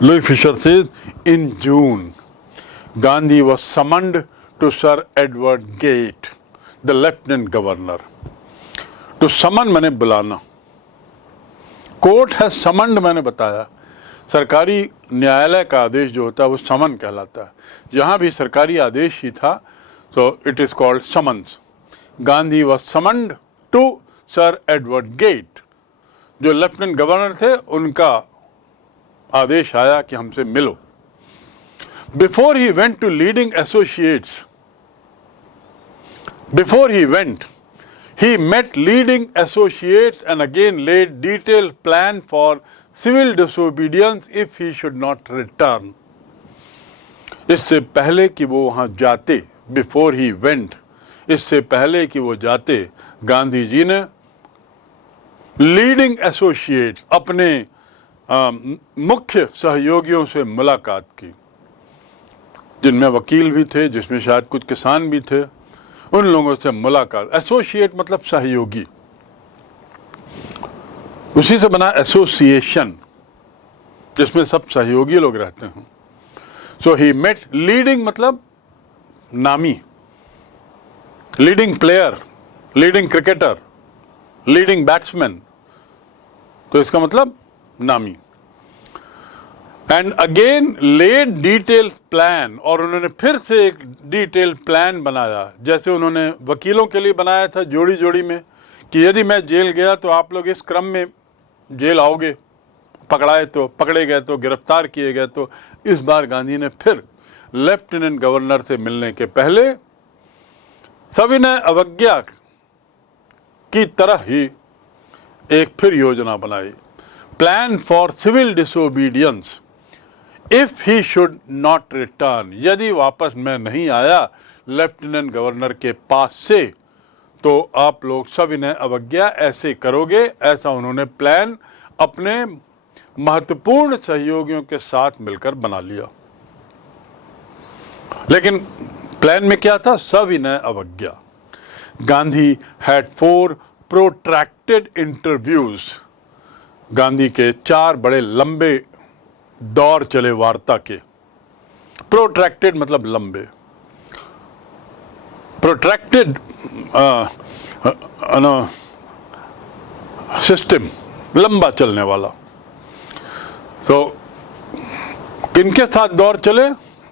Louis Fisher says, in June, Gandhi was summoned to Sir Edward Gate, the Lieutenant Governor. To summon मैंने बुलाना, court है summoned मैंने बताया, सरकारी न्यायालय का आदेश जो होता है वो समन कहलाता है। यहाँ भी सरकारी आदेश ही था, so it is called summons. Gandhi was summoned to Sir Edward Gate. जो लेफ्टिनेंट गवर्नर थे उनका आदेश आया कि हमसे मिलो। Before he went to leading associates, he met leading associates and again laid detailed plan for civil disobedience if he should not return. इससे पहले कि वो वहाँ जाते, before he went, इससे पहले कि वो जाते, गांधी जी ने लीडिंग एसोसिएट अपने मुख्य सहयोगियों से मुलाकात की, जिनमें वकील भी थे, जिसमें शायद कुछ किसान भी थे, उन लोगों से मुलाकात। एसोसिएट मतलब सहयोगी, उसी से बना एसोसिएशन, जिसमें सब सहयोगी लोग रहते हैं। सो ही मेट लीडिंग मतलब नामी, leading player, leading cricketer, leading batsman, तो इसका मतलब नामी। And again laid details plan, और उन्होंने फिर से एक डिटेल प्लान बनाया, जैसे उन्होंने वकीलों के लिए बनाया था जोड़ी जोड़ी में, कि यदि मैं जेल गया तो आप लोग इस क्रम में जेल आओगे, पकड़ाए तो, पकड़े गए तो, गिरफ्तार किए गए तो। इस बार गांधी ने फिर लेफ्टिनेंट गवर्नर से मिलने के पहले सविनय अवज्ञा की तरह ही एक फिर योजना बनाई, plan for civil disobedience if he should not return. यदि वापस मैं नहीं आया लेफ्टिनेंट गवर्नर के पास से, तो आप लोग सविनय अवज्ञा ऐसे करोगे। ऐसा उन्होंने प्लान अपने महत्वपूर्ण सहयोगियों के साथ मिलकर बना लिया। लेकिन प्लान में क्या था? सविनय अवज्ञा। Gandhi had 4 protracted interviews. Gandhi के 4 बड़े लंबे दौर चले वार्ता के। प्रोट्रैक्टेड मतलब लंबे, प्रोट्रैक्टेड सिस्टम, लंबा चलने वाला। तो किनके साथ दौर चले?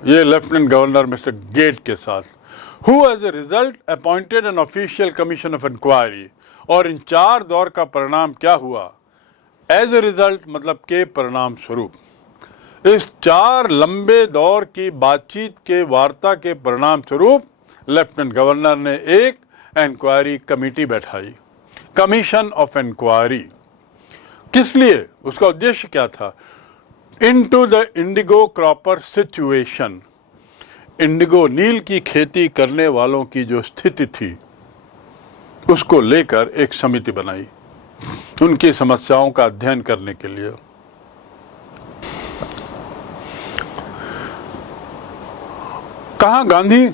ये लेफ्टिनेंट गवर्नर मिस्टर गेट के साथ, who as a result appointed an official commission of inquiry। और इन 4 दौर का परिणाम क्या हुआ? एज ए रिजल्ट मतलब के परिणाम स्वरूप, इस 4 लंबे दौर की बातचीत के वार्ता के परिणाम स्वरूप लेफ्टिनेंट गवर्नर ने एक इंक्वायरी कमेटी बैठाई, कमीशन ऑफ इंक्वायरी। किस लिए? उसका उद्देश्य क्या था? Into the indigo cropper situation. Indigo नील की खेती करने वालों की जो स्थिति थी, उसको लेकर एक समिति बनाई, उनकी समस्याओं का अध्ययन करने के लिए। कहाँ गांधी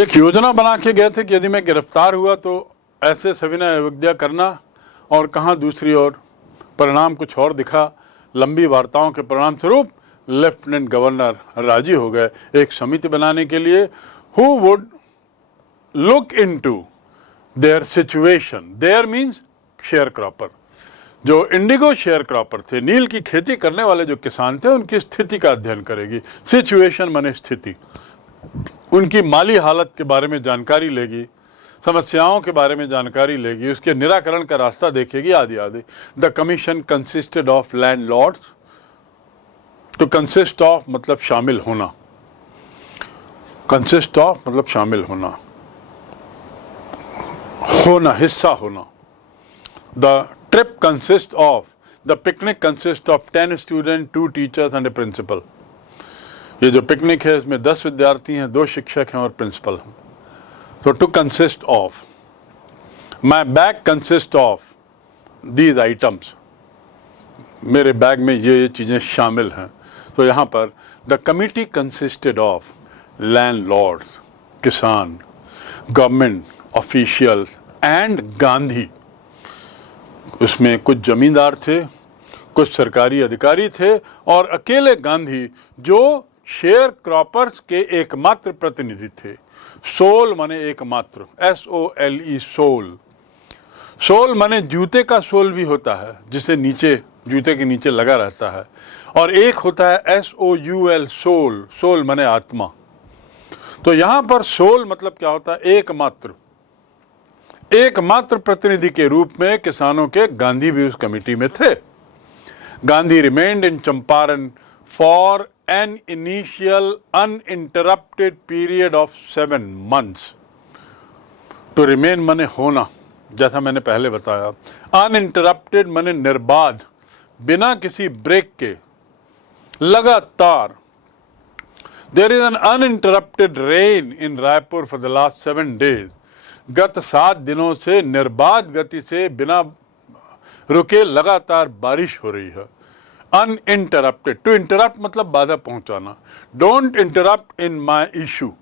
एक योजना बना के गए थे कि यदि मैं गिरफ्तार हुआ तो ऐसे सविनय अवज्ञा करना, और कहाँ दूसरी ओर परिणाम कुछ और दिखा। लंबी वार्ताओं के परिणाम स्वरूप लेफ्टिनेंट गवर्नर राजी हो गए एक समिति बनाने के लिए, who would look into their situation. Their means sharecropper, जो इंडिगो शेयर क्रॉपर थे, नील की खेती करने वाले जो किसान थे, उनकी स्थिति का अध्ययन करेगी। सिचुएशन माने स्थिति, उनकी माली हालत के बारे में जानकारी लेगी, समस्याओं के बारे में जानकारी लेगी, उसके निराकरण का रास्ता देखेगी, आदि आदि। The commission consisted of landlords. तो कंसिस्ट ऑफ मतलब शामिल होना, कंसिस्ट ऑफ मतलब शामिल होना, होना हिस्सा होना। The trip consist of, the picnic consist of 10 student, 2 teachers and a principal. ये जो पिकनिक है इसमें 10 विद्यार्थी हैं, 2 शिक्षक हैं और प्रिंसिपल हैं। So to consist of, my bag consists of these items। मेरे बैग में ये चीज़ें शामिल हैं। तो यहाँ पर the committee consisted of landlords, किसान, government officials and गांधी। उसमें कुछ जमींदार थे, कुछ सरकारी अधिकारी थे और अकेले गांधी जो शेयर क्रॉपर्स के एकमात्र प्रतिनिधि थे। सोल माने एकमात्र, SOLE, सोल। सोल माने जूते का सोल भी होता है जिसे नीचे जूते के नीचे लगा रहता है, और एक होता है SOUL, सोल। सोल माने आत्मा। तो यहां पर सोल मतलब क्या होता है? एकमात्र। एकमात्र प्रतिनिधि के रूप में किसानों के गांधी भी उस कमेटी में थे। Gandhi remained in Champaran for an initial uninterrupted period of 7 months। To remain माने होना, जैसा मैंने पहले बताया। अनइंटरप्टेड माने निर्बाध, बिना किसी ब्रेक के, लगातार। There is an uninterrupted rain in Raipur for the last 7 days। गत 7 दिनों से निर्बाध गति से बिना रुके लगातार बारिश हो रही है। अनइंटरप्टेड, टू इंटरप्ट मतलब बाधा पहुंचाना। Don't interrupt in my issue,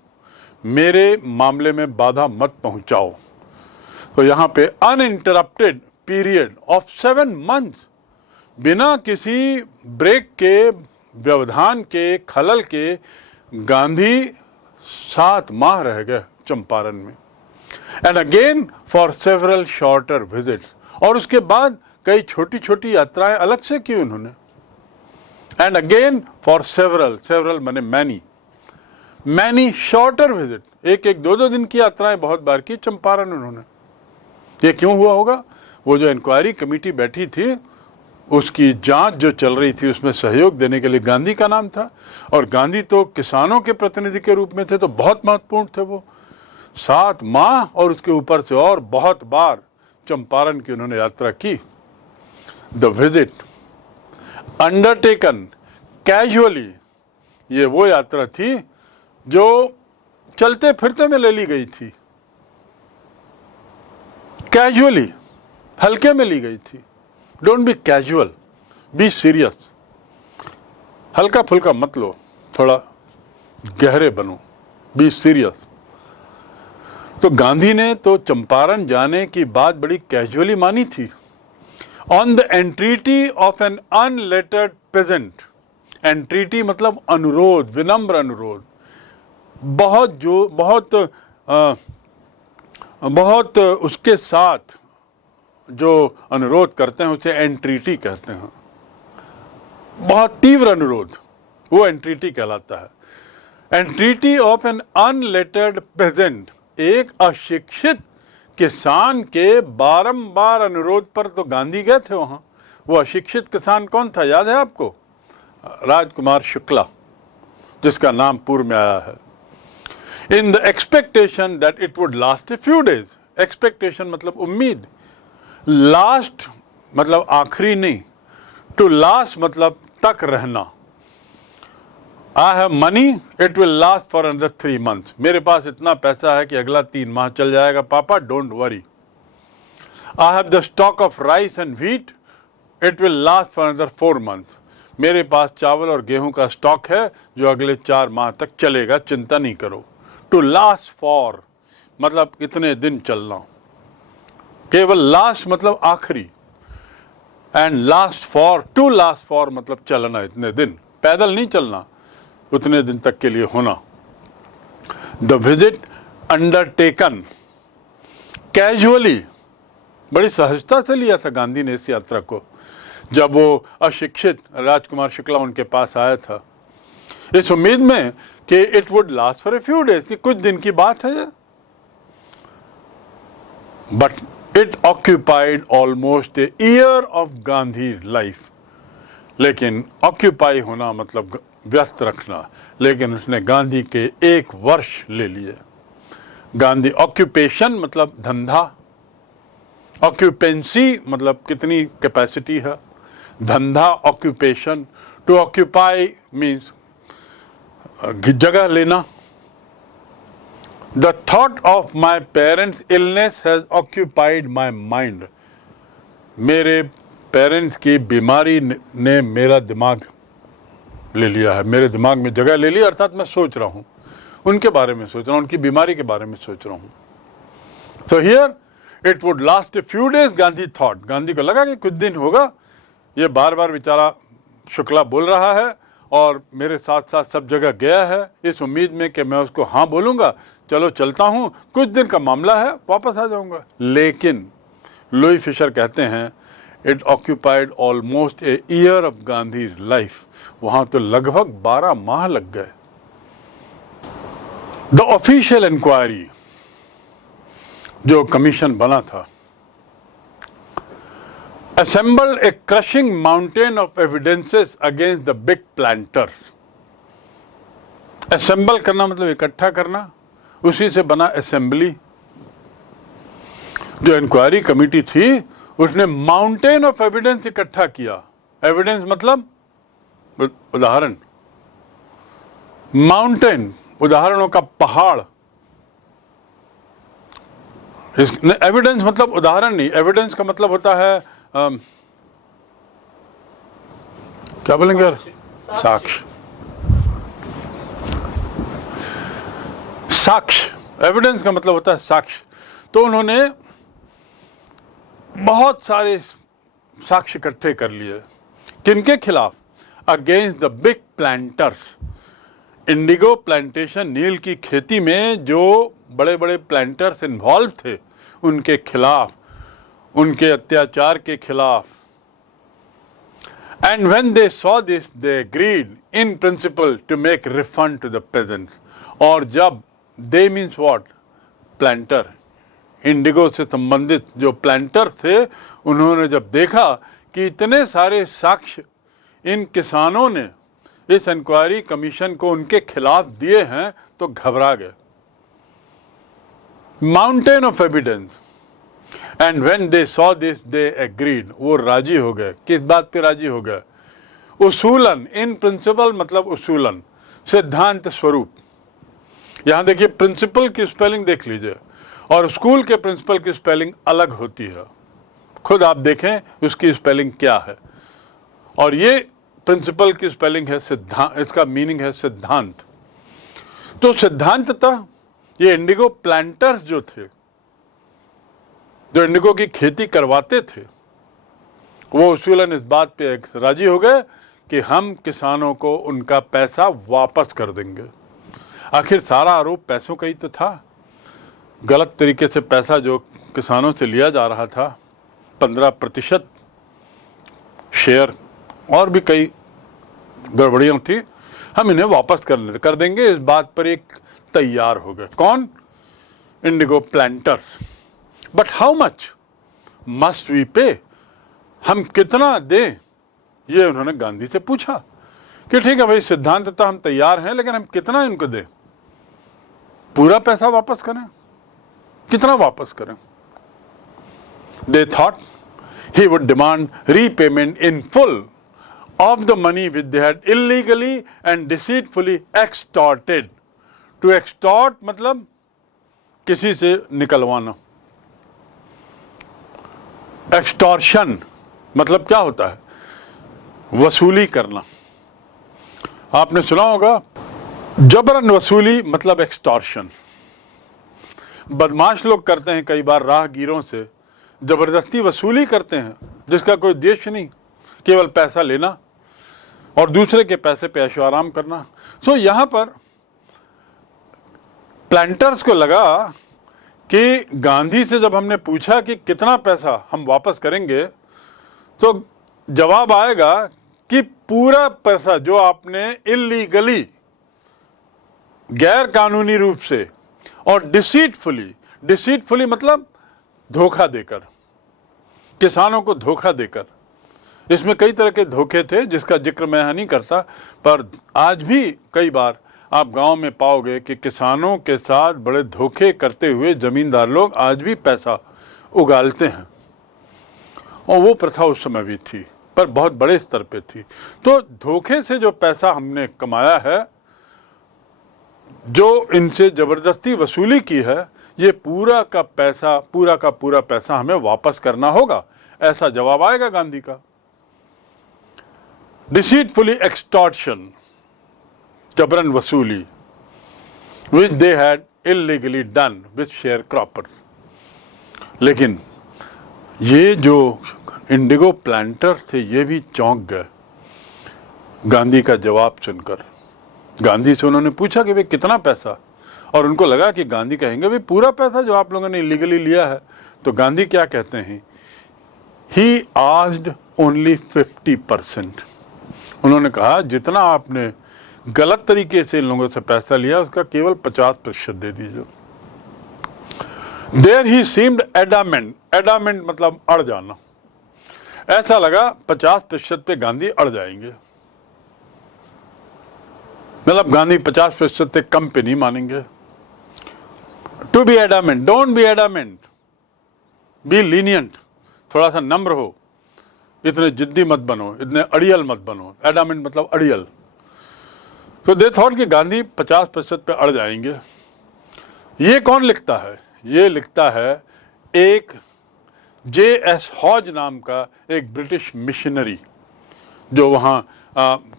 मेरे मामले में बाधा मत पहुंचाओ। तो यहां पे अनइंटरप्टेड पीरियड ऑफ 7 months, बिना किसी ब्रेक के, व्यवधान के, खलल के गांधी 7 माह रह गए चंपारण में। And again for several shorter visits, और उसके बाद कई छोटी छोटी यात्राएं अलग से की उन्होंने। And again for several, several माने मैनी, मैनी शॉर्टर विजिट, 1-2 दिन की यात्राएं बहुत बार की चंपारण उन्होंने। ये क्यों हुआ होगा? वो जो इंक्वायरी कमेटी बैठी थी उसकी जांच जो चल रही थी उसमें सहयोग देने के लिए गांधी का नाम था, और गांधी तो किसानों के प्रतिनिधि के रूप में थे तो बहुत महत्वपूर्ण थे वो। 7 माह और उसके ऊपर से और बहुत बार चंपारण की उन्होंने यात्रा की। द विजिट अंडरटेकन कैजुअली, ये वो यात्रा थी जो चलते फिरते में ले ली गई थी। कैजुअली, हल्के में ली गई थी। Don't be casual, be serious. हल्का फुल्का मत लो, थोड़ा गहरे बनो, बी सीरियस। तो गांधी ने तो चंपारण जाने की बात बड़ी कैजुअली मानी थी। On the entreaty of an unlettered peasant, entreaty मतलब अनुरोध, विनम्र अनुरोध। बहुत उसके साथ जो अनुरोध करते हैं उसे एंट्रीटी कहते हैं। बहुत तीव्र अनुरोध, वो एंट्रीटी कहलाता है। एंट्रीटी ऑफ एन अनलेटर्ड पेजेंट, एक अशिक्षित किसान के बारंबार अनुरोध पर तो गांधी गए थे वहां। वो अशिक्षित किसान कौन था, याद है आपको? राजकुमार शुक्ला, जिसका नाम पूर्व में आया है। In the expectation that it would last a few days, expectation मतलब उम्मीद, लास्ट मतलब आखिरी नहीं, टू लास्ट मतलब तक रहना। I have money, it will last for another 3 months। मेरे पास इतना पैसा है कि अगला 3 माह चल जाएगा पापा, don't worry. I have the stock of rice and wheat, it will last for another 4 months। मेरे पास चावल और गेहूं का स्टॉक है जो अगले 4 माह तक चलेगा, चिंता नहीं करो। टू लास्ट फॉर मतलब इतने दिन चलना, केवल लास्ट मतलब आखिरी, and last for, to last for मतलब चलना इतने दिन, पैदल नहीं चलना, उतने दिन तक के लिए होना। द विजिट अंडरटेकन कैजुअली, बड़ी सहजता से लिया था गांधी ने इस यात्रा को। जब वो अशिक्षित राजकुमार शुक्ला उनके पास आया था इस उम्मीद में कि it would last for a few days, कि कुछ दिन की बात है, but it occupied almost a year of Gandhi life. लेकिन ऑक्यूपाई होना मतलब व्यस्त रखना, लेकिन उसने गांधी के 1 वर्ष ले लिए। गांधी ऑक्यूपेशन मतलब धंधा, ऑक्यूपेंसी मतलब कितनी कैपेसिटी है, धंधा ऑक्यूपेशन। टू ऑक्यूपाई मीन्स जगह लेना। The thought of my parents illness has occupied my mind, मेरे पेरेंट्स की बीमारी ने मेरा दिमाग ले लिया है, मेरे दिमाग में जगह ले ली, अर्थात मैं सोच रहा हूँ उनके बारे में, सोच रहा हूँ उनकी बीमारी के बारे में सोच रहा हूँ। तो here it would last a few days, Gandhi thought, Gandhi को लगा कि कुछ दिन होगा, ये बार बार बेचारा शुक्ला बोल रहा है और मेरे साथ साथ सब जगह गया है इस उम्मीद में कि मैं उसको हाँ बोलूँगा, चलो चलता हूँ, कुछ दिन का मामला है, वापस आ जाऊँगा। लेकिन लुई फिशर कहते हैं it occupied almost a year of Gandhi life. वहाँ तो लगभग 12 माह लग गए। द ऑफिशियल इंक्वायरी जो कमीशन बना था assembled a crushing mountain of evidences against the big planters. Assemble करना मतलब इकट्ठा करना, उसी से बना असेंबली। जो इंक्वायरी कमेटी थी उसने माउंटेन ऑफ एविडेंस इकट्ठा किया। एविडेंस मतलब उदाहरण, माउंटेन उदाहरणों का पहाड़। एविडेंस मतलब उदाहरण नहीं, एविडेंस का मतलब होता है क्या बोलेंगे यार, साक्ष्य। साक्ष्य, एविडेंस का मतलब होता है साक्ष्य। तो उन्होंने बहुत सारे साक्ष्य इकट्ठे कर लिए। किनके खिलाफ? Against the big planters. Indigo plantation, नील की खेती में जो बड़े बड़े प्लांटर्स इन्वॉल्व थे उनके खिलाफ, उनके अत्याचार के खिलाफ। And when they saw this they agreed in principle to make refund to the peasants. और जब they means what, planter, indigo से संबंधित जो प्लांटर थे, उन्होंने जब देखा कि इतने सारे साक्ष्य इन किसानों ने इस इंक्वायरी कमीशन को उनके खिलाफ दिए हैं तो घबरा गए। Mountain of evidence. And when they saw this they agreed, वो राजी हो गए। किस बात पे राजी हो गए? उसूलन, इन प्रिंसिपल मतलब उसूलन, सिद्धांत स्वरूप। यहां देखिए प्रिंसिपल की स्पेलिंग देख लीजिए और स्कूल के प्रिंसिपल की स्पेलिंग अलग होती है। खुद आप देखें उसकी स्पेलिंग क्या है। और ये प्रिंसिपल की स्पेलिंग है सिद्धांत, इसका मीनिंग है सिद्धांत। तो सिद्धांततः ये इंडिगो प्लांटर्स जो थे, जो इंडिगो की खेती करवाते थे, वो उसूलन इस बात पे राजी हो गए कि हम किसानों को उनका पैसा वापस कर देंगे। आखिर सारा आरोप पैसों का ही तो था। गलत तरीके से पैसा जो किसानों से लिया जा रहा था, 15% शेयर और भी कई गड़बड़ियाँ थी, हम इन्हें वापस कर देंगे। इस बात पर एक तैयार हो गए। कौन? Indigo planters. But how much must we pay, हम कितना दें, ये उन्होंने गांधी से पूछा कि ठीक है भाई, सिद्धांततः हम तैयार हैं, लेकिन हम कितना इनको दें? पूरा पैसा वापस करें? कितना वापस करें? They thought he would demand repayment in full of the money which they had illegally and deceitfully extorted. To extort मतलब किसी से निकलवाना। Extortion मतलब क्या होता है? वसूली करना। आपने सुना होगा जबरन वसूली मतलब एक्सटॉर्शन। बदमाश लोग करते हैं कई बार, राहगीरों से जबरदस्ती वसूली करते हैं जिसका कोई उद्देश्य नहीं, केवल पैसा लेना और दूसरे के पैसे पे ऐशो आराम करना। सो यहाँ पर प्लांटर्स को लगा कि गांधी से जब हमने पूछा कि कितना पैसा हम वापस करेंगे, तो जवाब आएगा कि पूरा पैसा जो आपने इलीगली, गैर कानूनी रूप से और डिसीटफुली मतलब धोखा देकर, किसानों को धोखा देकर। इसमें कई तरह के धोखे थे जिसका जिक्र मैं यहाँ नहीं करता, पर आज भी कई बार आप गांव में पाओगे कि किसानों के साथ बड़े धोखे करते हुए जमींदार लोग आज भी पैसा उगालते हैं। और वो प्रथा उस समय भी थी, पर बहुत बड़े स्तर पे थी। तो धोखे से जो पैसा हमने कमाया है, जो इनसे जबरदस्ती वसूली की है, ये पूरा का पूरा पैसा हमें वापस करना होगा, ऐसा जवाब आएगा गांधी का। डिसीटफुली एक्सटॉर्शन, जबरन वसूली, which they had illegally done with sharecroppers. लेकिन ये जो इंडिगो प्लांटर्स थे ये भी चौंक गए गांधी का जवाब सुनकर। गांधी से उन्होंने पूछा कि भाई कितना पैसा, और उनको लगा कि गांधी कहेंगे भाई पूरा पैसा जो आप लोगों ने इलीगली लिया है। तो गांधी क्या कहते हैं, ही आस्क्ड ओनली 50%। उन्होंने कहा जितना आपने गलत तरीके से इन लोगों से पैसा लिया उसका केवल 50% दे दीजिए। There he seemed adamant, adamant मतलब अड़ जाना, ऐसा लगा 50% पे गांधी अड़ जाएंगे, मतलब गांधी 50% से कम पे नहीं मानेंगे। To be adamant, don't be adamant, be lenient, थोड़ा सा नम्र हो, इतने जिद्दी मत बनो, इतने अड़ियल मत बनो। एडामेंट मतलब अड़ियल। तो दे थॉट कि गांधी 50% पे अड़ जाएंगे। ये कौन लिखता है, ये लिखता है एक J.S. हॉज नाम का एक ब्रिटिश मिशनरी जो वहाँ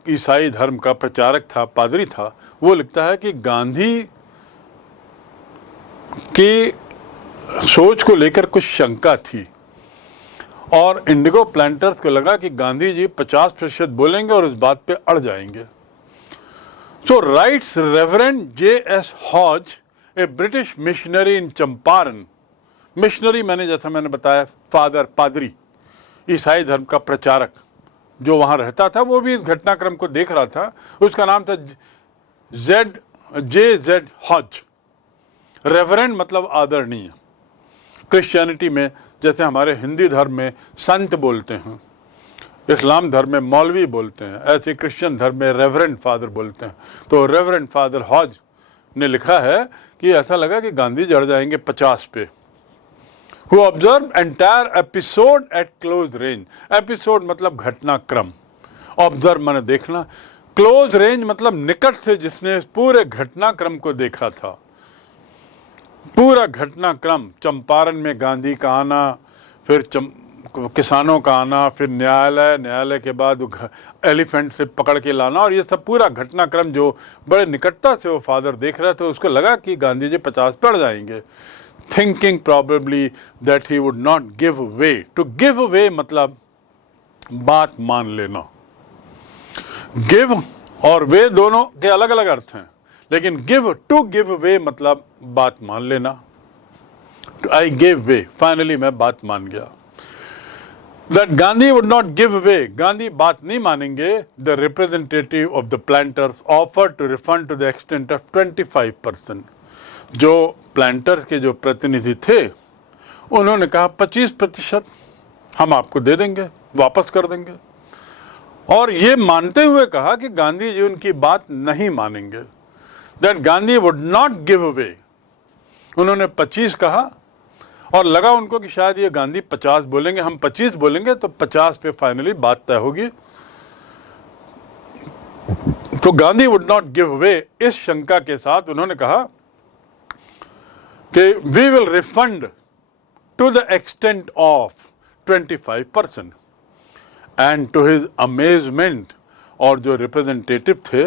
ईसाई धर्म का प्रचारक था, पादरी था। वो लिखता है कि गांधी की सोच को लेकर कुछ शंका थी और इंडिगो प्लांटर्स को लगा कि गांधी जी 50% बोलेंगे और उस बात पे अड़ जाएंगे। So rights reverend J.S. हॉज, ए ब्रिटिश मिशनरी इन चंपारण। मिशनरी जैसा मैंने बताया फादर, पादरी, ईसाई धर्म का प्रचारक जो वहाँ रहता था, वो भी इस घटनाक्रम को देख रहा था। उसका नाम था J.Z. हॉज। रेवरेंड मतलब आदरणीय। क्रिश्चियनिटी में जैसे हमारे हिंदी धर्म में संत बोलते हैं, इस्लाम धर्म में मौलवी बोलते हैं, ऐसे क्रिश्चियन धर्म में रेवरेंड फादर बोलते हैं। तो रेवरेंड फादर हॉज ने लिखा है कि ऐसा लगा कि गांधी जड़ जाएंगे 50 पे। Who observed entire episode at close range. Episode मतलब घटनाक्रम, ऑब्जर्व माने देखना, क्लोज रेंज मतलब निकट से जिसने पूरे घटनाक्रम को देखा था। पूरा घटनाक्रम, चंपारण में गांधी का आना, फिर किसानों का आना, फिर न्यायालय, न्यायालय के बाद एलिफेंट से पकड़ के लाना, और ये सब पूरा घटनाक्रम जो बड़े निकटता से वो फादर देख रहे थे, उसको लगा कि गांधी जी 50 पड़ जाएंगे। Thinking probably that he would not give way. To give way मतलब बात मान लेना। Give और way दोनों के अलग अलग अर्थ हैं, लेकिन to give way मतलब बात मान लेना। I gave way, finally मैं बात मान गया। That Gandhi would not give way, Gandhi बात नहीं मानेंगे। The representative of the planters offered to refund to the extent of 25%। जो प्लांटर्स के जो प्रतिनिधि थे उन्होंने कहा 25% हम आपको दे देंगे, वापस कर देंगे, और ये मानते हुए कहा कि गांधी जी उनकी बात नहीं मानेंगे। That Gandhi would not give away. उन्होंने 25 कहा और लगा उनको कि शायद ये गांधी 50 बोलेंगे, हम 25 बोलेंगे तो 50 पे फाइनली बात तय होगी। तो Gandhi would not give away. इस शंका के साथ उन्होंने कहा कि we will refund to the extent of 25%। and to his amazement, और जो रिप्रेजेंटेटिव थे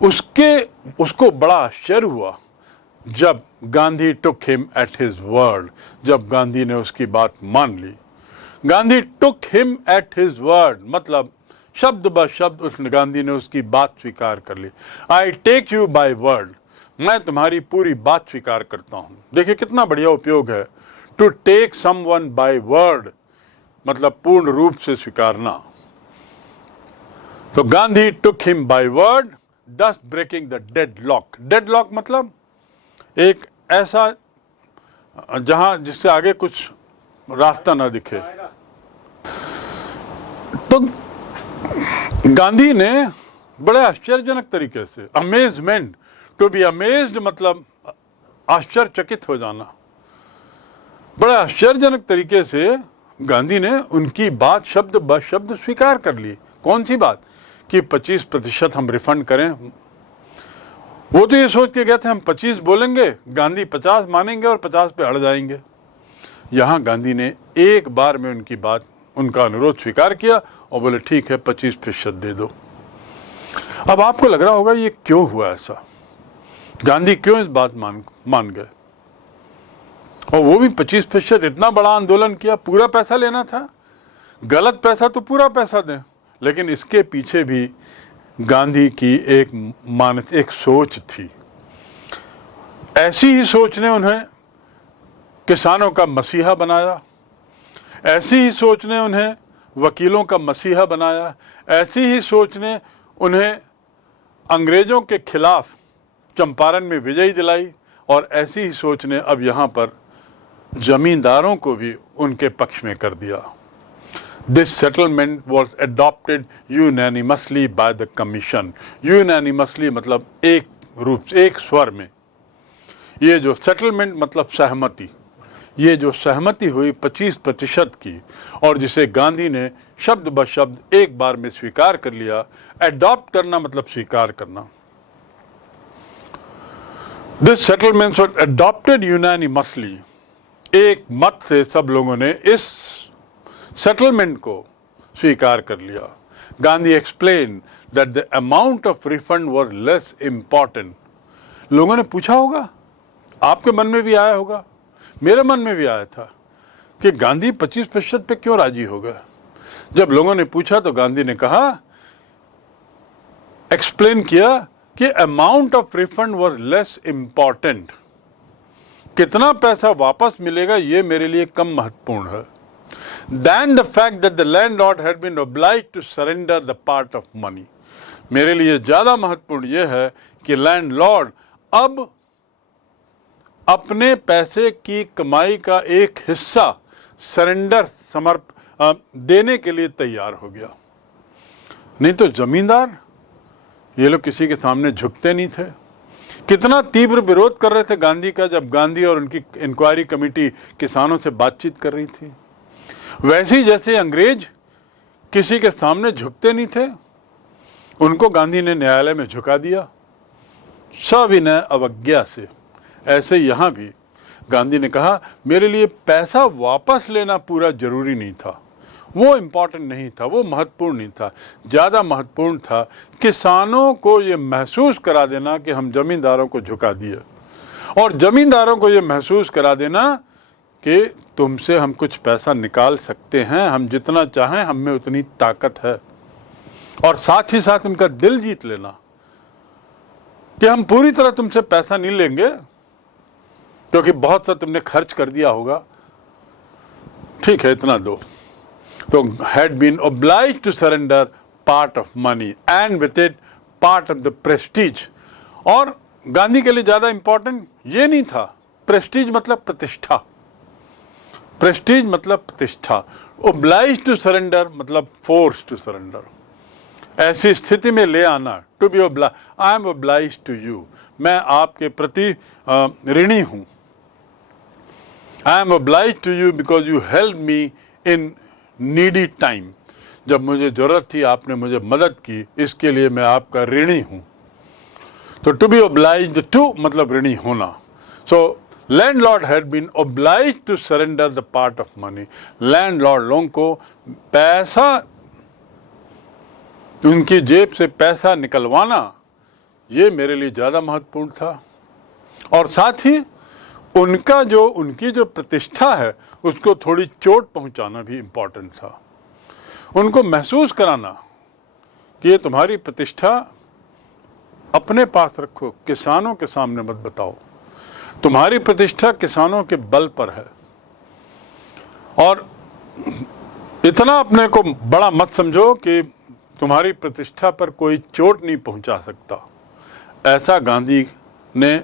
उसको बड़ा आश्चर्य हुआ जब Gandhi took him at his word, जब गांधी ने उसकी बात मान ली। Gandhi took him at his word मतलब शब्द ब शब्द उसने, गांधी ने उसकी बात स्वीकार कर ली। I take you by word, मैं तुम्हारी पूरी बात स्वीकार करता हूं। देखिए कितना बढ़िया उपयोग है। To take someone by word मतलब पूर्ण रूप से स्वीकारना। तो Gandhi took him by word, thus breaking the deadlock. Deadlock मतलब एक ऐसा जहां जिससे आगे कुछ रास्ता ना दिखे। तो गांधी ने बड़े आश्चर्यजनक तरीके से, अमेजमेंट, टू बी अमेज्ड मतलब आश्चर्यचकित हो जाना, बड़े आश्चर्यजनक तरीके से गांधी ने उनकी बात शब्द ब शब्द स्वीकार कर ली। कौन सी बात कि 25% हम रिफंड करें। वो तो ये सोच के गए थे हम 25 बोलेंगे, गांधी 50 मानेंगे और 50 पे अड़ जाएंगे। यहाँ गांधी ने एक बार में उनकी बात, उनका अनुरोध स्वीकार किया और बोले ठीक है 25% दे दो। अब आपको लग रहा होगा ये क्यों हुआ ऐसा, गांधी क्यों इस बात मान गए, और वो भी 25%। इतना बड़ा आंदोलन किया, पूरा पैसा लेना था। गलत पैसा तो पूरा पैसा दें, लेकिन इसके पीछे भी गांधी की एक सोच थी। ऐसी ही सोच ने उन्हें किसानों का मसीहा बनाया, ऐसी ही सोच ने उन्हें वकीलों का मसीहा बनाया, ऐसी ही सोच ने उन्हें अंग्रेजों के खिलाफ चंपारण में विजय दिलाई, और ऐसी ही सोच ने अब यहाँ पर जमींदारों को भी उनके पक्ष में कर दिया। This settlement was adopted unanimously by the commission. Unanimously मतलब एक रूप से, एक स्वर में। ये जो सेटलमेंट मतलब सहमति, ये जो सहमति हुई 25% की, और जिसे गांधी ने शब्द ब शब्द एक बार में स्वीकार कर लिया। अडॉप्ट करना मतलब स्वीकार करना। This settlement was adopted unanimously, एक मत से सब लोगों ने इस सेटलमेंट को स्वीकार कर लिया। Gandhi explain that the amount of refund was less important. लोगों ने पूछा होगा, आपके मन में भी आया होगा, मेरे मन में भी आया था कि गांधी 25% पे क्यों राजी हो गए। जब लोगों ने पूछा तो गांधी ने कहा, एक्सप्लेन किया कि amount of refund was less important. कितना पैसा वापस मिलेगा ये मेरे लिए कम महत्वपूर्ण है, than the fact that the landlord had been obliged to surrender the part of money। मेरे लिए ज्यादा महत्वपूर्ण यह है कि लैंडलॉर्ड अब अपने पैसे की कमाई का एक हिस्सा देने के लिए तैयार हो गया। नहीं तो जमींदार ये लोग किसी के सामने झुकते नहीं थे। कितना तीव्र विरोध कर रहे थे गांधी का, जब गांधी और उनकी इंक्वायरी कमेटी किसानों से बातचीत कर रही थी। वैसे ही जैसे अंग्रेज किसी के सामने झुकते नहीं थे, उनको गांधी ने न्यायालय में झुका दिया सविनय अवज्ञा से। ऐसे यहाँ भी गांधी ने कहा, मेरे लिए पैसा वापस लेना पूरा जरूरी नहीं था, वो इम्पोर्टेंट नहीं था, वो महत्वपूर्ण नहीं था। ज़्यादा महत्वपूर्ण था किसानों को ये महसूस करा देना कि हम जमींदारों को झुका दिए, और जमींदारों को ये महसूस करा देना कि तुमसे हम कुछ पैसा निकाल सकते हैं, हम जितना चाहें, हम में उतनी ताकत है। और साथ ही साथ उनका दिल जीत लेना कि हम पूरी तरह तुमसे पैसा नहीं लेंगे क्योंकि बहुत सा तुमने खर्च कर दिया होगा, ठीक है इतना दो। तो had been obliged to surrender part of money and with it part of the prestige। और गांधी के लिए ज्यादा इंपॉर्टेंट ये नहीं था, प्रेस्टीज मतलब प्रतिष्ठा, प्रेस्टीज मतलब प्रतिष्ठा। obliged to surrender मतलब forced to surrender। ऐसी स्थिति में ले आना, to be obliged, I am obliged to you, मैं आपके प्रति ऋणी हूं। I am obliged to you because you helped me in needy time। जब मुझे जरूरत थी आपने मुझे मदद की, इसके लिए मैं आपका ऋणी हूं। तो to be obliged to मतलब ऋणी होना। So landlord had been obliged to surrender the part of money। Landlord लोगों को पैसा, उनकी जेब से पैसा निकलवाना ये मेरे लिए ज़्यादा महत्वपूर्ण था। और साथ ही उनकी जो प्रतिष्ठा है उसको थोड़ी चोट पहुंचाना भी इम्पोर्टेंट था। उनको महसूस कराना कि ये तुम्हारी प्रतिष्ठा अपने पास रखो, किसानों के सामने मत बताओ, तुम्हारी प्रतिष्ठा किसानों के बल पर है। और इतना अपने को बड़ा मत समझो कि तुम्हारी प्रतिष्ठा पर कोई चोट नहीं पहुंचा सकता। ऐसा गांधी ने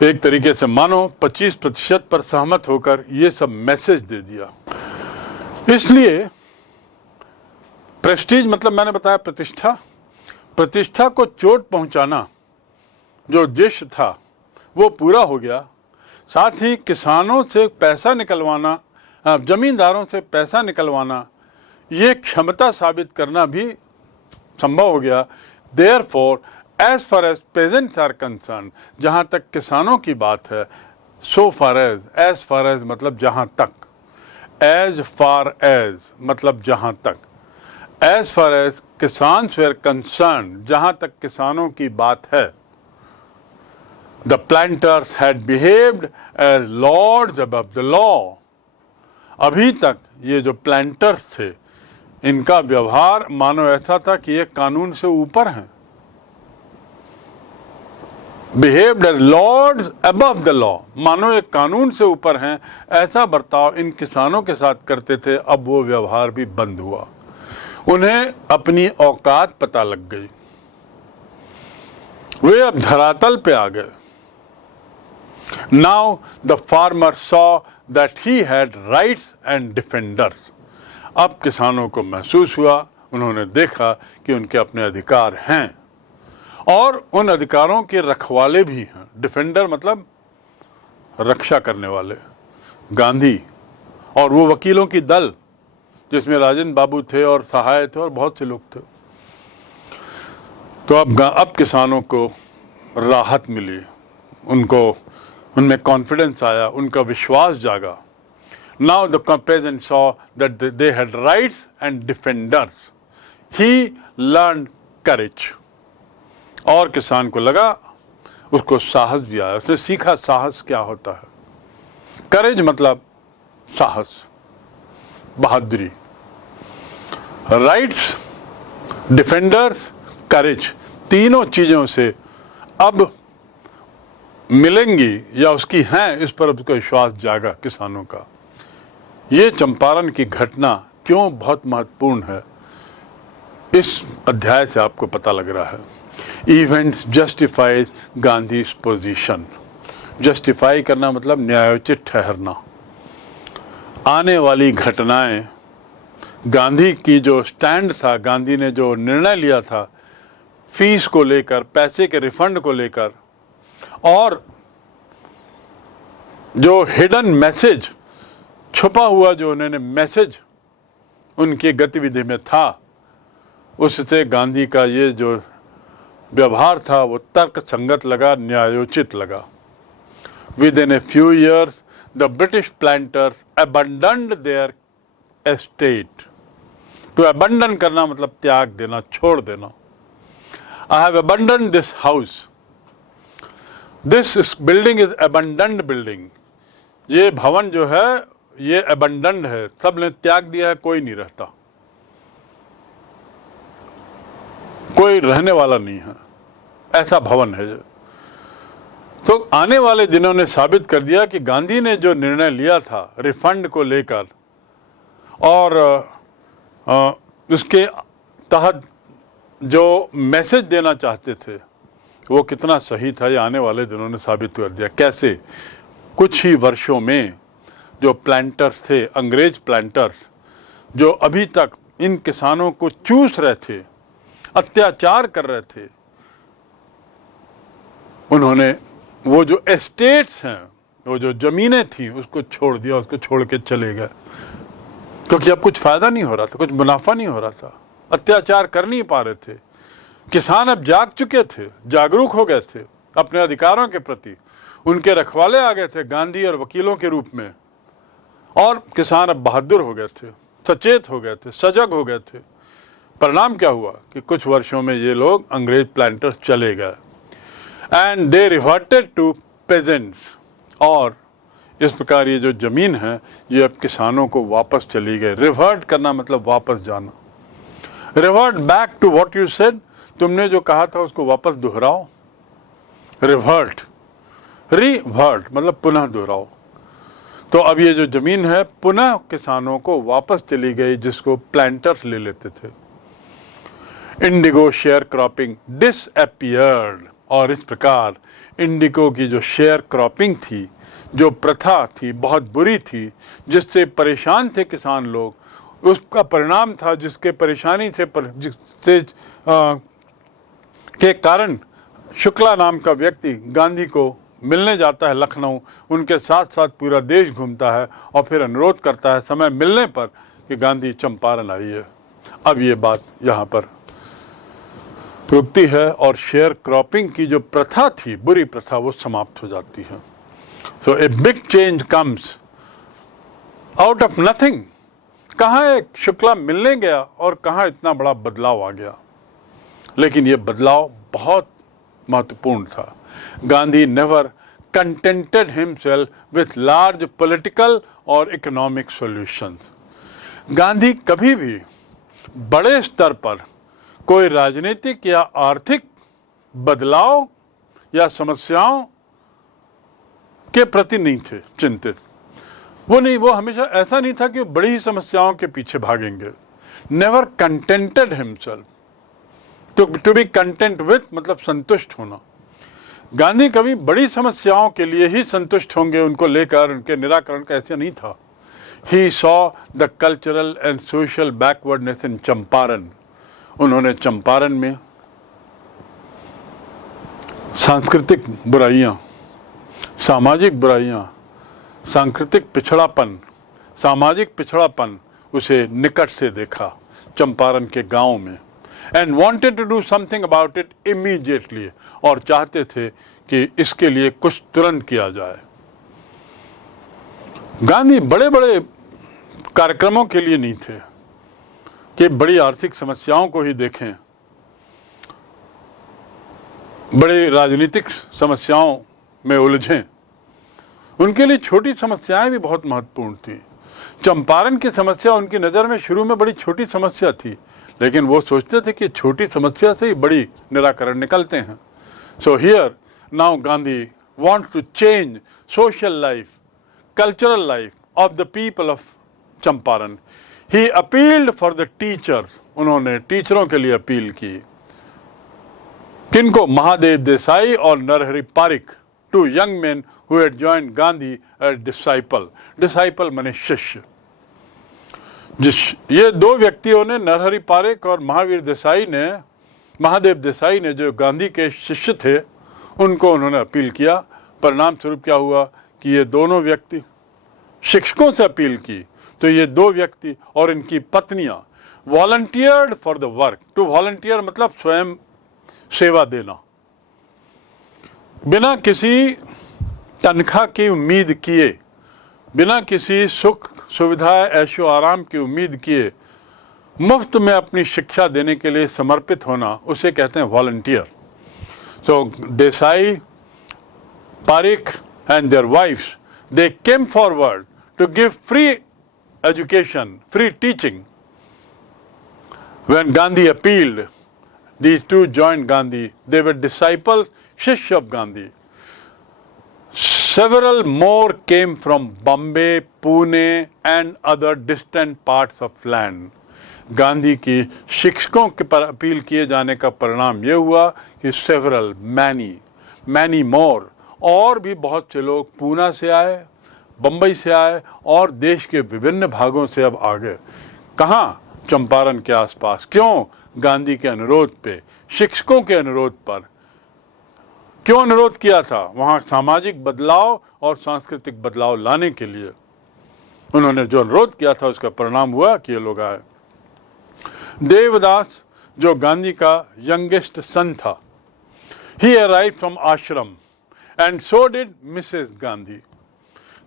एक तरीके से मानो 25% पर सहमत होकर ये सब मैसेज दे दिया। इसलिए प्रेस्टीज मतलब मैंने बताया प्रतिष्ठा, प्रतिष्ठा को चोट पहुंचाना जो उद्देश्य था वो पूरा हो गया। साथ ही किसानों से पैसा निकलवाना, जमींदारों से पैसा निकलवाना, ये क्षमता साबित करना भी संभव हो गया। Therefore, as far as peasants are concerned, जहाँ तक किसानों की बात है, so far as मतलब जहाँ तक, as far as मतलब जहाँ तक, as far as किसान्स were concerned, जहाँ तक किसानों की बात है, the planters had behaved as lords above the law। अभी तक ये जो प्लांटर्स थे, इनका व्यवहार मानो ऐसा था कि ये कानून से ऊपर हैं, behaved as lords above the law, मानो एक कानून से ऊपर हैं, ऐसा बर्ताव इन किसानों के साथ करते थे। अब वो व्यवहार भी बंद हुआ, उन्हें अपनी औकात पता लग गई, वे अब धरातल पे आ गए। Now the farmer saw that he had rights and defenders. अब किसानों को महसूस हुआ, उन्होंने देखा कि उनके अपने अधिकार हैं और उन अधिकारों के रखवाले भी हैं। डिफेंडर मतलब रक्षा करने वाले, गांधी और वो वकीलों की दल जिसमें राजेंद्र बाबू थे और सहाय थे और बहुत से लोग थे। तो अब किसानों को राहत मिली, उनमें कॉन्फिडेंस आया, उनका विश्वास जागा। Now the peasant saw that they had rights and defenders. He learned courage. और किसान को लगा, उसको साहस भी आया, उसने सीखा साहस क्या होता है। करेज मतलब साहस, बहादुरी। राइट्स, डिफेंडर्स, करेज, तीनों चीज़ों से अब मिलेंगी या उसकी हैं, इस पर उसका विश्वास जागा किसानों का। ये चंपारण की घटना क्यों बहुत महत्वपूर्ण है, इस अध्याय से आपको पता लग रहा है। Events justifies Gandhi's position. Justify करना मतलब न्यायोचित ठहरना। आने वाली घटनाएं, गांधी की जो स्टैंड था, गांधी ने जो निर्णय लिया था फीस को लेकर, पैसे के रिफंड को लेकर, और जो हिडन मैसेज, छुपा हुआ जो उन्होंने मैसेज उनकी गतिविधि में था, उससे गांधी का ये जो व्यवहार था वो तर्क संगत लगा, न्यायोचित लगा। Within a few years, the British planters abandoned their estate. To abandon करना मतलब त्याग देना, छोड़ देना। I have abandoned this house. This building is abandoned building. ये भवन जो है ये abandoned है, सब ने त्याग दिया है, कोई नहीं रहता, कोई रहने वाला नहीं है, ऐसा भवन है। तो आने वाले दिनों ने साबित कर दिया कि गांधी ने जो निर्णय लिया था रिफंड को लेकर और उसके तहत जो मैसेज देना चाहते थे वो कितना सही था, ये आने वाले दिनों ने साबित कर दिया। कैसे? कुछ ही वर्षों में जो प्लांटर्स थे, अंग्रेज प्लांटर्स, जो अभी तक इन किसानों को चूस रहे थे, अत्याचार कर रहे थे, उन्होंने वो जो एस्टेट्स हैं, वो जो ज़मीनें थी, उसको छोड़ दिया, उसको छोड़ के चले गए, क्योंकि अब कुछ फ़ायदा नहीं हो रहा था, कुछ मुनाफा नहीं हो रहा था, अत्याचार कर नहीं पा रहे थे। किसान अब जाग चुके थे, जागरूक हो गए थे अपने अधिकारों के प्रति, उनके रखवाले आ गए थे गांधी और वकीलों के रूप में, और किसान अब बहादुर हो गए थे, सचेत हो गए थे, सजग हो गए थे। परिणाम क्या हुआ कि कुछ वर्षों में ये लोग अंग्रेज प्लांटर्स चले गए and they reverted to peasants, और इस प्रकार ये जो ज़मीन है ये अब किसानों को वापस चली गई। रिवर्ट करना मतलब वापस जाना, revert back to what you said, तुमने जो कहा था उसको वापस दोहराओ। रिवर्ट, रिवर्ट मतलब पुनः दोहराओ। तो अब ये जो ज़मीन है पुनः किसानों को वापस चली गई, जिसको प्लांटर्स ले लेते थे। इंडिगो शेयर क्रॉपिंग डिसअपियर्ड, और इस प्रकार इंडिगो की जो शेयर क्रॉपिंग थी, जो प्रथा थी, बहुत बुरी थी, जिससे परेशान थे किसान लोग, उसका परिणाम था, जिसके परेशानी से के कारण शुक्ला नाम का व्यक्ति गांधी को मिलने जाता है लखनऊ, उनके साथ साथ पूरा देश घूमता है और फिर अनुरोध करता है समय मिलने पर कि गांधी चंपारण आइए। अब ये बात यहाँ पर रुकती है और शेयर क्रॉपिंग की जो प्रथा थी, बुरी प्रथा, वो समाप्त हो जाती है। So a big change comes out of nothing. कहाँ एक शुक्ला मिलने गया और कहाँ इतना बड़ा बदलाव आ गया, लेकिन ये बदलाव बहुत महत्वपूर्ण था। Gandhi never contented himself with large political और इकोनॉमिक सॉल्यूशंस। गांधी कभी भी बड़े स्तर पर कोई राजनीतिक या आर्थिक बदलाव या समस्याओं के प्रति नहीं थे चिंतित। वो हमेशा ऐसा नहीं था कि वो बड़ी ही समस्याओं के पीछे भागेंगे। Never contented himself. To be content with मतलब संतुष्ट होना। गांधी कभी बड़ी समस्याओं के लिए ही संतुष्ट होंगे, उनको लेकर उनके निराकरण का ऐसा नहीं था। He saw the cultural and social backwardness in Champaran. उन्होंने चंपारण में सांस्कृतिक बुराइयां, सामाजिक बुराइयां, सांस्कृतिक पिछड़ापन, सामाजिक पिछड़ापन उसे निकट से देखा चंपारण के गांव में। And wanted to do something about it immediately. और चाहते थे कि इसके लिए कुछ तुरंत किया जाए। गांधी बड़े बड़े कार्यक्रमों के लिए नहीं थे कि बड़ी आर्थिक समस्याओं को ही देखें, बड़े राजनीतिक समस्याओं में उलझें। उनके लिए छोटी समस्याएं भी बहुत महत्वपूर्ण थी। चंपारण की समस्या उनकी नज़र में शुरू में बड़ी छोटी समस्या थी, लेकिन वो सोचते थे कि छोटी समस्या से ही बड़ी निराकरण निकलते हैं। So here now Gandhi wants to change social life, cultural life of the people of Champaran. He appealed for the teachers। उन्होंने टीचरों के लिए अपील की। किनको? महादेव देसाई और Narhari Pareek, two young men who had joined Gandhi as disciple। Disciple माने शिष्य। ये दो व्यक्तियों ने, नरहरि पारिक और महादेव देसाई ने जो गांधी के शिष्य थे, उनको उन्होंने अपील किया। परिणाम स्वरूप क्या हुआ कि ये दोनों व्यक्ति, शिक्षकों से अपील की तो ये दो व्यक्ति और इनकी पत्नियां volunteered for the work. To volunteer मतलब स्वयं सेवा देना, बिना किसी तनख्वाह की उम्मीद किए, बिना किसी सुख सुविधा ऐशो आराम की उम्मीद किए, मुफ्त में अपनी शिक्षा देने के लिए समर्पित होना, उसे कहते हैं volunteer. So Desai, Parikh and their wives, they came forward to give free education, free teaching. When Gandhi appealed, these two joined Gandhi. They were disciples, Shishya of Gandhi. Several more came from Bombay, Pune and other distant parts of land. Gandhi की शिक्षकों के पर appeal किए जाने का परिणाम यह हुआ कि सेवरल, मैनी मोर, और भी बहुत से लोग पूना से आए, बम्बई से आए और देश के विभिन्न भागों से अब आ गए। कहाँ? चंपारण के आसपास। क्यों? गांधी के अनुरोध पे, शिक्षकों के अनुरोध पर। क्यों अनुरोध किया था? वहाँ सामाजिक बदलाव और सांस्कृतिक बदलाव लाने के लिए उन्होंने जो अनुरोध किया था, उसका परिणाम हुआ कि ये लोग आए। देवदास जो गांधी का यंगेस्ट सन था, he arrived from आश्रम and so did Mrs. Gandhi.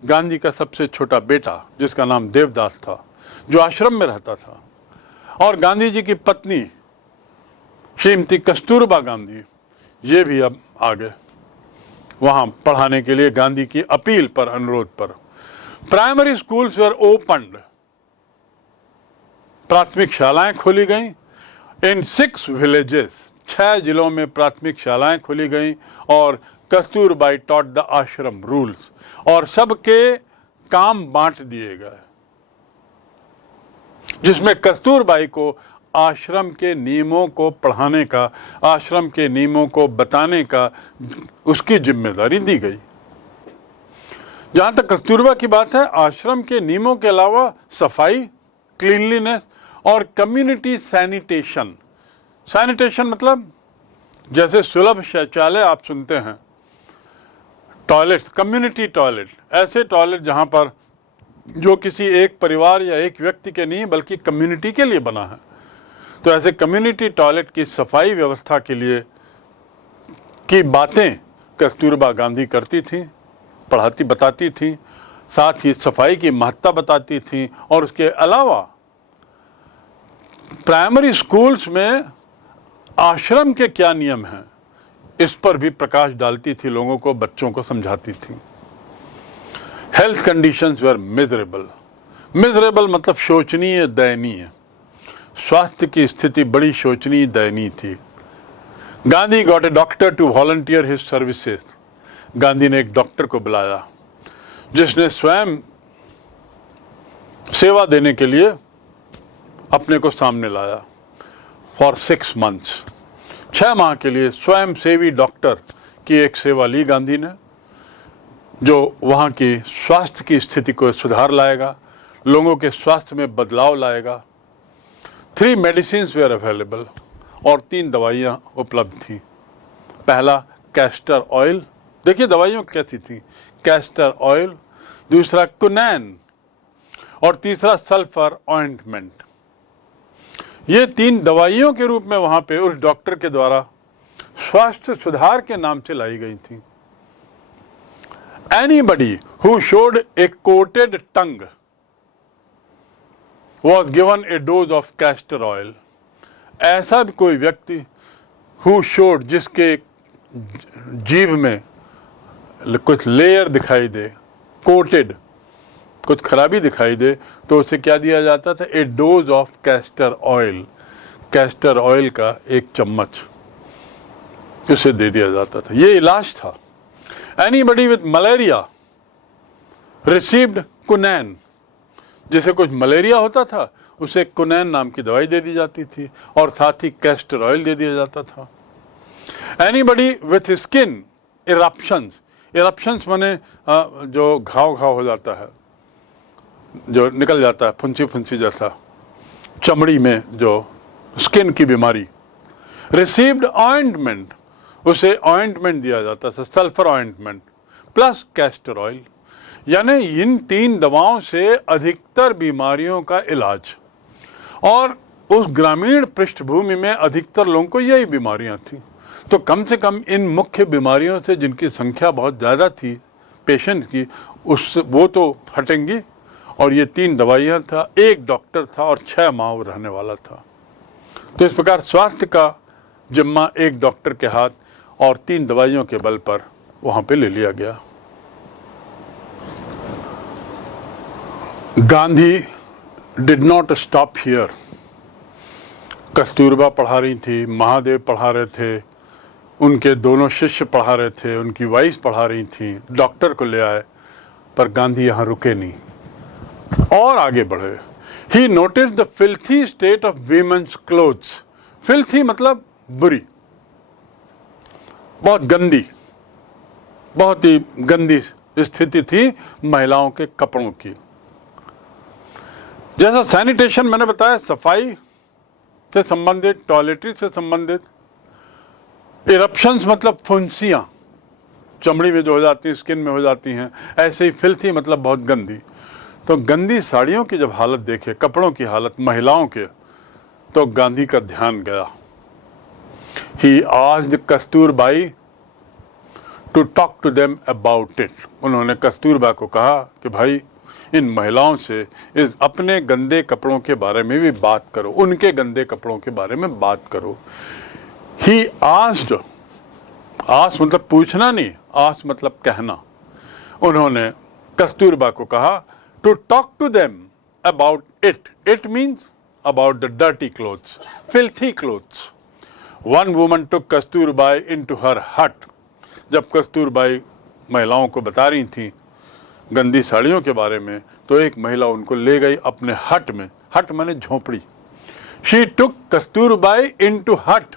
Gandhi का सबसे छोटा बेटा जिसका नाम देवदास था, जो आश्रम में रहता था, और गांधी जी की पत्नी श्रीमती कस्तूरबा गांधी, ये भी अब आ गए वहाँ पढ़ाने के लिए गांधी की अपील पर, अनुरोध पर। प्राइमरी स्कूल्स वर ओपन्ड। प्राथमिक शालाएं खोली गईं। इन 6 विलेजेस, 6 जिलों में प्राथमिक शालाएं खोली गईं। और कस्तूरबाई टॉट द आश्रम रूल्स, और सबके काम बांट दिए गए, जिसमें कस्तूरबाई को आश्रम के नियमों को पढ़ाने का, आश्रम के नियमों को बताने का उसकी जिम्मेदारी दी गई। जहां तक कस्तूरबा की बात है, आश्रम के नियमों के अलावा सफाई, क्लीनलीनेस और कम्युनिटी सैनिटेशन। सैनिटेशन मतलब जैसे सुलभ शौचालय आप सुनते हैं, टॉयलेट्स, कम्युनिटी टॉयलेट, ऐसे टॉयलेट जहां पर जो किसी एक परिवार या एक व्यक्ति के नहीं बल्कि कम्युनिटी के लिए बना है। तो ऐसे कम्युनिटी टॉयलेट की सफाई व्यवस्था के लिए की बातें कस्तूरबा गांधी करती थी, पढ़ाती, बताती थी, साथ ही सफाई की महत्ता बताती थी। और उसके अलावा प्राइमरी स्कूल्स में आश्रम के क्या नियम हैं, इस पर भी प्रकाश डालती थी, लोगों को, बच्चों को समझाती थी। हेल्थ कंडीशंस वर मिजरेबल। मिजरेबल मतलब शोचनीय, दयनीय। स्वास्थ्य की स्थिति बड़ी शोचनीय, दयनीय थी। Gandhi got a doctor to volunteer his services. Gandhi ने एक डॉक्टर को बुलाया जिसने स्वयं सेवा देने के लिए अपने को सामने लाया। फॉर 6 months, 6 माह के लिए स्वयं सेवी डॉक्टर की एक सेवा ली गांधी ने, जो वहाँ की स्वास्थ्य की स्थिति को सुधार लाएगा, लोगों के स्वास्थ्य में बदलाव लाएगा। 3 medicines were available, और 3 दवाइयाँ उपलब्ध थी। पहला कैस्टर ऑयल, देखिए दवाइयों कैसी थी, कैस्टर ऑयल, दूसरा कुनैन, और तीसरा सल्फर ऑइंटमेंट। ये 3 दवाइयों के रूप में वहां पे उस डॉक्टर के द्वारा स्वास्थ्य सुधार के नाम से लाई गई थी। Anybody who showed a coated tongue was given a dose of castor oil. ऐसा भी कोई व्यक्ति who showed, जिसके जीभ में कुछ लेयर दिखाई दे, कोटेड, कुछ खराबी दिखाई दे, तो उसे क्या दिया जाता था? A dose of castor oil. Castor oil का 1 चम्मच उसे दे दिया जाता था। ये इलाज था। Anybody with malaria received quinine. जिसे कुछ मलेरिया होता था उसे कुनैन नाम की दवाई दे दी जाती थी, और साथ ही कैस्टर ऑयल दे दिया जाता था। Anybody with skin eruptions. Eruptions माने जो घाव हो जाता है, जो निकल जाता है फुंसी फुंसी जैसा, चमड़ी में जो स्किन की बीमारी। रिसीव्ड ऑइंटमेंट, उसे ऑइंटमेंट दिया जाता था, sulphur ointment plus castor oil. यानी इन 3 दवाओं से अधिकतर बीमारियों का इलाज। और उस ग्रामीण पृष्ठभूमि में अधिकतर लोगों को यही बीमारियां थी, तो कम से कम इन मुख्य बीमारियों से जिनकी संख्या बहुत ज़्यादा थी पेशेंट की, उस वो तो हटेंगी। और ये 3 दवाइयाँ था, 1 डॉक्टर था, और 6 माह वो रहने वाला था। तो इस प्रकार स्वास्थ्य का जिम्मा एक डॉक्टर के हाथ और 3 दवाइयों के बल पर वहाँ पे ले लिया गया। Gandhi did not stop here. Kasturba पढ़ा रही थी, महादेव पढ़ा रहे थे, उनके दोनों शिष्य पढ़ा रहे थे, उनकी वाइफ पढ़ा रही थी, डॉक्टर को ले आए, पर गांधी यहाँ रुके नहीं और आगे बढ़े। He notice the filthy state of women's clothes. Filthy मतलब बुरी, बहुत गंदी, बहुत ही गंदी स्थिति थी महिलाओं के कपड़ों की। जैसा सैनिटेशन मैंने बताया, सफाई से संबंधित, टॉयलेटरी से संबंधित। इरप्शंस मतलब फुंसियां, चमड़ी में जो हो जाती हैं, स्किन में हो जाती हैं। ऐसे ही फिल्थी मतलब बहुत गंदी। तो गंदी साड़ियों की जब हालत देखे, कपड़ों की हालत महिलाओं के, तो गांधी का ध्यान गया। He asked Kasturbai to talk to them about it. उन्होंने कस्तूरबा को कहा कि भाई इन महिलाओं से इस अपने गंदे कपड़ों के बारे में भी बात करो, उनके गंदे कपड़ों के बारे में बात करो। ही आस्क्ड, आस्क मतलब पूछना नहीं, आस्क मतलब कहना। उन्होंने कस्तूरबा को कहा to talk to them about it. It means about the dirty clothes, filthy clothes. One woman took Kasturbai into her hut. जब कस्तूरबाई महिलाओं को बता रही थी गंदी साड़ियों के बारे में, तो एक महिला उनको ले गई अपने हट में। हट माने झोपड़ी। She took Kasturbai into hut.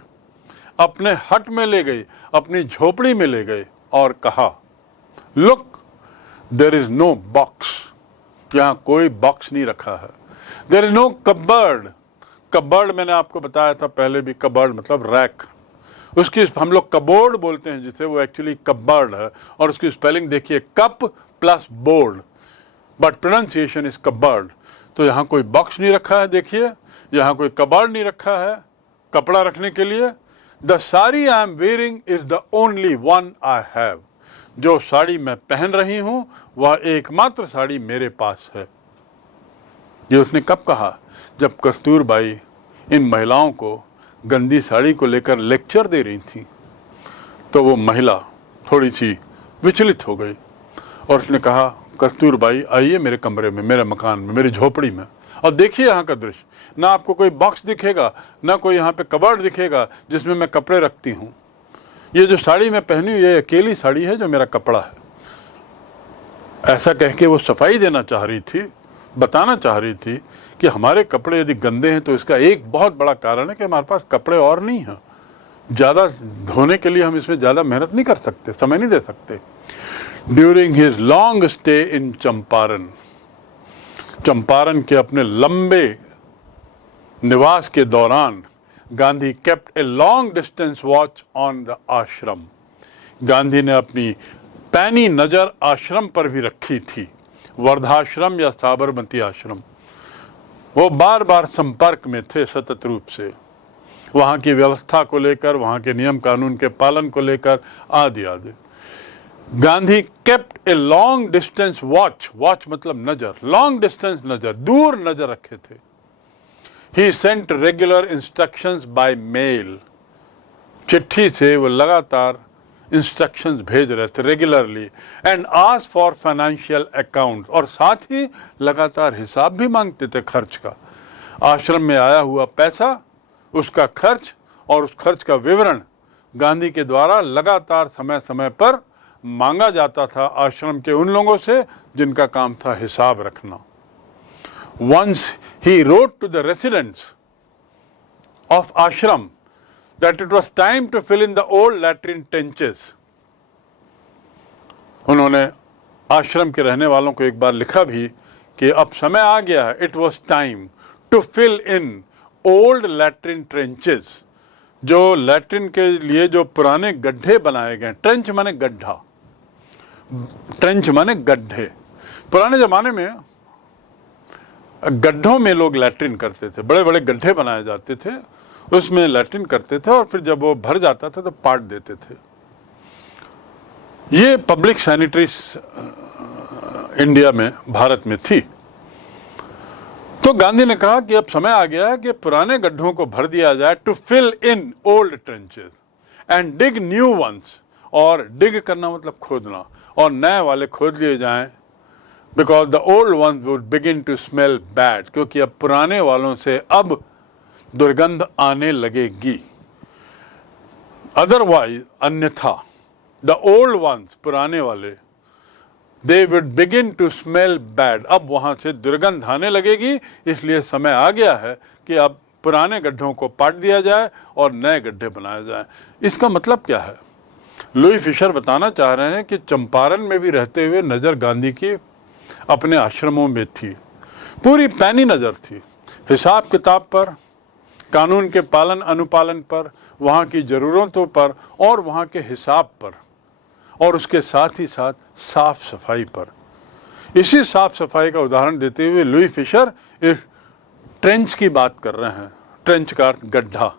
अपने हट में ले गई, अपनी झोपड़ी में ले गई और कहा, Look, there is no box. यहाँ कोई बॉक्स नहीं रखा है। There is no cupboard. Cupboard मैंने आपको बताया था पहले भी, कबर्ड मतलब रैक। उसकी हम लोग कबोर्ड बोलते हैं जिसे, वो एक्चुअली कबर्ड है, और उसकी स्पेलिंग देखिए, cup plus board, but pronunciation is cupboard. तो यहाँ कोई बॉक्स नहीं रखा है, देखिए यहाँ कोई कबर्ड नहीं रखा है कपड़ा रखने के लिए। The sari I am wearing is the only one I have. जो साड़ी मैं पहन रही हूं वह एकमात्र साड़ी मेरे पास है। ये उसने कब कहा? जब कस्तूरबाई इन महिलाओं को गंदी साड़ी को लेकर लेक्चर दे रही थी, तो वो महिला थोड़ी सी विचलित हो गई और उसने कहा, कस्तूरबाई आइए मेरे कमरे में, मेरे मकान में, मेरी झोपड़ी में, और देखिए यहाँ का दृश्य। ना आपको कोई बॉक्स दिखेगा, ना कोई यहाँ पे कबर्ड दिखेगा जिसमें मैं कपड़े रखती हूँ। ये जो साड़ी मैं पहनी हुई, ये अकेली साड़ी है जो मेरा कपड़ा है। ऐसा कह के वो सफाई देना चाह रही थी, बताना चाह रही थी कि हमारे कपड़े यदि गंदे हैं तो इसका एक बहुत बड़ा कारण है कि हमारे पास कपड़े और नहीं हैं। ज़्यादा धोने के लिए हम इसमें ज़्यादा मेहनत नहीं कर सकते, समय नहीं दे सकते। During his long stay in Champaran, Champaran के अपने लंबे निवास के दौरान Gandhi kept a long distance watch on the आश्रम। गांधी ने अपनी पैनी नज़र आश्रम पर भी रखी थी, वर्धाश्रम या साबरमती आश्रम। वो बार बार संपर्क में थे सतत रूप से, वहाँ की व्यवस्था को लेकर, वहाँ के नियम कानून के पालन को लेकर, आदि आदि। Gandhi kept a long distance watch, watch मतलब नज़र, लॉन्ग डिस्टेंस नज़र, दूर नज़र रखे थे। He sent regular instructions by mail, चिट्ठी से वो लगातार इंस्ट्रक्शंस भेज रहे थे regularly. And ask for financial account, और साथ ही लगातार हिसाब भी मांगते थे खर्च का। आश्रम में आया हुआ पैसा, उसका खर्च और उस खर्च का विवरण गांधी के द्वारा लगातार समय समय पर मांगा जाता था आश्रम के उन लोगों से जिनका काम था हिसाब रखना। Once he wrote to the residents of ashram that it was time to fill in the old latrine trenches. उन्होंने आश्रम के रहने वालों को एक बार लिखा भी कि अब समय आ गया है, it was time to fill in old latrine trenches, जो लैट्रिन के लिए जो पुराने गड्ढे बनाए गए। ट्रेंच माने गड्ढा, ट्रेंच माने गड्ढे। पुराने ज़माने में गड्ढों में लोग लैट्रिन करते थे, बड़े बड़े गड्ढे बनाए जाते थे, उसमें लैट्रिन करते थे और फिर जब वो भर जाता था तो पाट देते थे। ये पब्लिक सैनिटरीज इंडिया में, भारत में थी। तो गांधी ने कहा कि अब समय आ गया है कि पुराने गड्ढों को भर दिया जाए, to fill in old trenches and dig new ones, और डिग करना मतलब खोदना, और नए वाले खोद लिए जाएं, because the old ones would begin to smell bad, क्योंकि अब पुराने वालों से अब दुर्गंध आने लगेगी। अदरवाइज, अन्यथा, द ओल्ड वंस, पुराने वाले, they would begin to smell bad, अब वहाँ से दुर्गंध आने लगेगी। इसलिए समय आ गया है कि अब पुराने गड्ढों को पाट दिया जाए और नए गड्ढे बनाए जाएं। इसका मतलब क्या है? लुई फिशर बताना चाह रहे हैं कि चंपारण में भी रहते हुए नज़र गांधी की अपने आश्रमों में थी, पूरी पैनी नज़र थी, हिसाब किताब पर, कानून के पालन अनुपालन पर, वहाँ की ज़रूरतों पर और वहाँ के हिसाब पर, और उसके साथ ही साथ साफ सफाई पर। इसी साफ सफाई का उदाहरण देते हुए लुई फिशर इस ट्रेंच की बात कर रहे हैं। ट्रेंच का अर्थ गड्ढा।